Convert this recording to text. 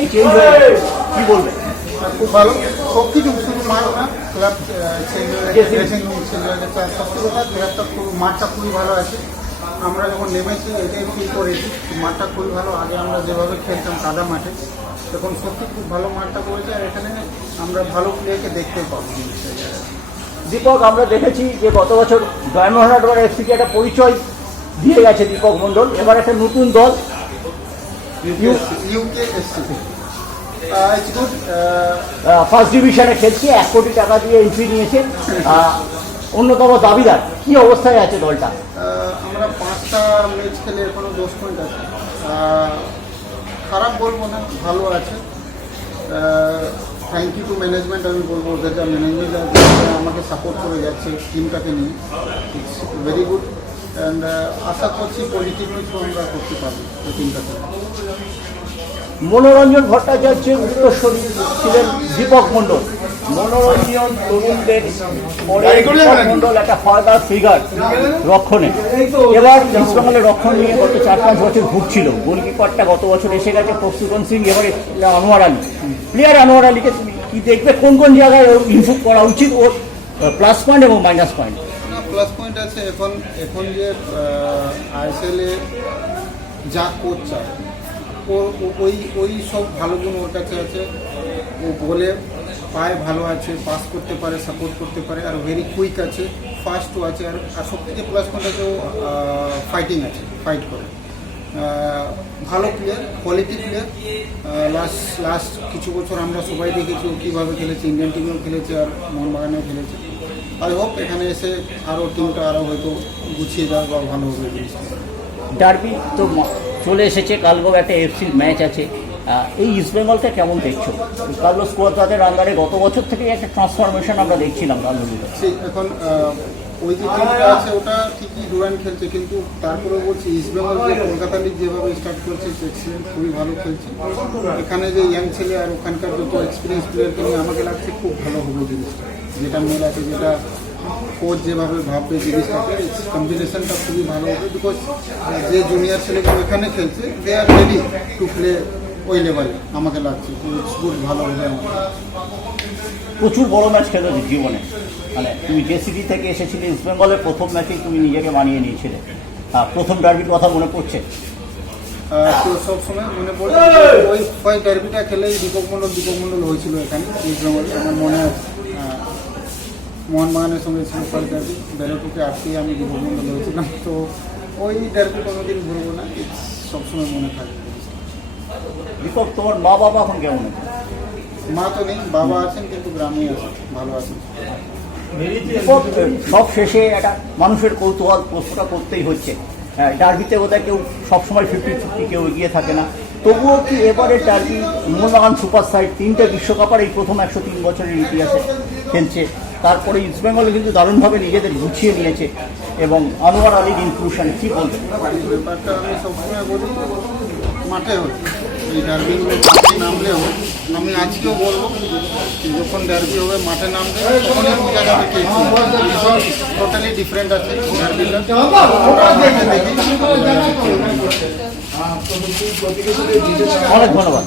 এই চেঞ্জ হয়ে গেছে। কি বলবেন খুব ভালো। সব কিছু শুধু মাঠ না ক্লাব Dressing ড্রেসিং রুম সব কিছু ক্লাবটা খুব মাঠটা খুবই ভালো আছে। আমরা যখন নেমেছি এটাই ফিল করেছি মাঠটা খুবই ভালো। আগে আমরা যেভাবে খেলতাম কাদা মাঠে তখন সত্যি খুব ভালো মাঠটা করেছে। আর এখানে আমরা ভালো প্লেয়ারকে দেখতে পাবো। দীপক আমরা দেখেছি যে গত বছর হারবার এফসিকে একটা পরিচয় দিয়ে গেছে দীপক মণ্ডল। এবার একটা নতুন দল। UK SC it's good first ডিভিশনে খেলছে এক কোটি টাকা দিয়ে এন্ট্রি নিয়েছে। আহ, অন্যতম দাবিদার কি অবস্থায় আছে দলটা? আমরা পাঁচটা ম্যাচ খেলে এখনও দশ পয়েন্ট আছে। খারাপ বলব না ভালো আছে। থ্যাংক ইউ টু ম্যানেজমেন্ট আমি বলব ওদের যা ম্যানেজমেন্ট আমাকে সাপোর্ট করে যাচ্ছে টিমটাকে নিয়ে। ইটস ভেরি গুড আশা করছি পজিটিভ কিছু আমরা করতে পারব এই টিমটাকে মনোরঞ্জন ভট্টাচার্য উত্তরস্বরী ছিলেন দীপক মণ্ডল। মনোরঞ্জন তরুণদের মণ্ডল একটা ফার্দার ফিগার রক্ষণে। এবার ইস্টবেঙ্গলের রক্ষণ নিয়ে গত চার পাঁচ বছর ভুগছিল গোলকিপারটা গত বছর এসে গেছে প্রস্তুতন সিং এবারে আনোয়ার আলী। প্লেয়ার আনোয়ার আলীকে তুমি কি দেখবে? কোন কোন জায়গায় ইনভুভ করা উচিত? ওর প্লাস পয়েন্ট এবং মাইনাস পয়েন্ট প্লাস পয়েন্ট আছে, এখন এখন যে আইএসএলে যা কোচ ওই ওই সব ভালো গুণ ওর কাছে আছে। ও বলে, পায়ে ভালো আছে পাস করতে পারে সাপোর্ট করতে পারে, আর ভেরি কুইক আছে ফাস্টও আছে, আর আর সব থেকে প্লাস পয়েন্ট আছে ও ফাইটিং আছে ফাইট করে। ভালো player quality player last last কিছু বছর আমরা সবাই দেখেছি ও কীভাবে খেলেছে ইন্ডিয়ান টিমেও খেলেছে, আর মোহনবাগানেও খেলেছে। আই হোপ এখানে এসে আরও টিমটা আরও হয়তো গুছিয়ে দেওয়া বা ভালো হবে। ডার্বি তো চলে এসেছে কালগো একটা এফসির ম্যাচ আছে। এই ইস্টবেঙ্গলকে কেমন দেখছ? কার্লোস কোয়াতাদের আন্ডারে গত বছর থেকে একটা ট্রান্সফরমেশন আমরা দেখছিলাম কালগোতে। এখন ওই যে টিমটা আছে ওটা ঠিকই ডুরান খেলছে কিন্তু তারপরে বলছি ইস্টবেঙ্গল যে কলকাতা লিগ যেভাবে স্টার্ট করছে এক্সিলেন্ট খুবই ভালো খেলছে। এখানে যে ইয়াং ছেলে আর ওখানকার যত এক্সপিরিয়েন্স প্লেয়ারকে নিয়ে আমাকে লাগছে খুব ভালো হবে জিনিসটা। যেটা মেল আছে যেটা কোচ যেভাবে ভাববে জিনিসটাকে কম্বিনেশনটা খুবই ভালো হবে বিকজ যে জুনিয়র ছেলেগুলো এখানে খেলছে they are ready to play ওই লেভেলে আমাকে লাগছে। গুড ভালো হবে আমার। প্রচুর বড় ম্যাচ খেলো জীবনে। মানে তুমি যে সিটি থেকে এসেছিলে ইস্টবেঙ্গলের প্রথম ম্যাচেই তুমি নিজেকে মানিয়ে নিয়েছিলে। প্রথম ডার্বির কথা মনে পড়ছে? তো সবসময় মনে পড়ে ওই ওই ডার্বিটা খেলেই দীপক মণ্ডল দীপক মণ্ডল হয়েছিল এখানে ইস্ট বেঙ্গলে আমার মনে আছে। মোহনবাগানের সঙ্গে ছিল ডার্বি বেরোটুকে আটকে আমি মণ্ডল হয়েছিলাম তো ওই ডার্বি কোনোদিন ভুলবো না সবসময় মনে থাকবে। দীপক তোমার মা বাবা এখন কেমন? আছে মা তো নেই বাবা আছেন কিন্তু গ্রামেই আছেন ভালো আছেন। দীপক সব শেষে একটা মানুষের কৌতূহল প্রশ্নটা করতেই হচ্ছে। আহ, ডার্বিতে বোধহয় কেউ সবসময় ফিফটি ফিফটি কেউ এগিয়ে থাকে না। তবুও কি এবারে ডার্বি মোহনবাগান সুপার সাইড তিনটে বিশ্বকাপের এই প্রথম একশো তিন বছরের ইতিহাসে খেলছে। তারপরে ইস্টবেঙ্গলে কিন্তু দারুণভাবে নিজেদের গুছিয়ে নিয়েছে এবং আনোয়ার আলীর ইনক্লুশন কী বলবেন? ব্যাপারটা আমি সবসময় বলি মাঠে হচ্ছে এই ডার্বিগুলো নামলেও আমি আজকেও বলব যখন ডার্বি হবে মাঠে নামবে তখনই বোঝা যাবে কে টোটালি ডিফারেন্ট আছে ডার্বিটা দেখি অনেক ধন্যবাদ।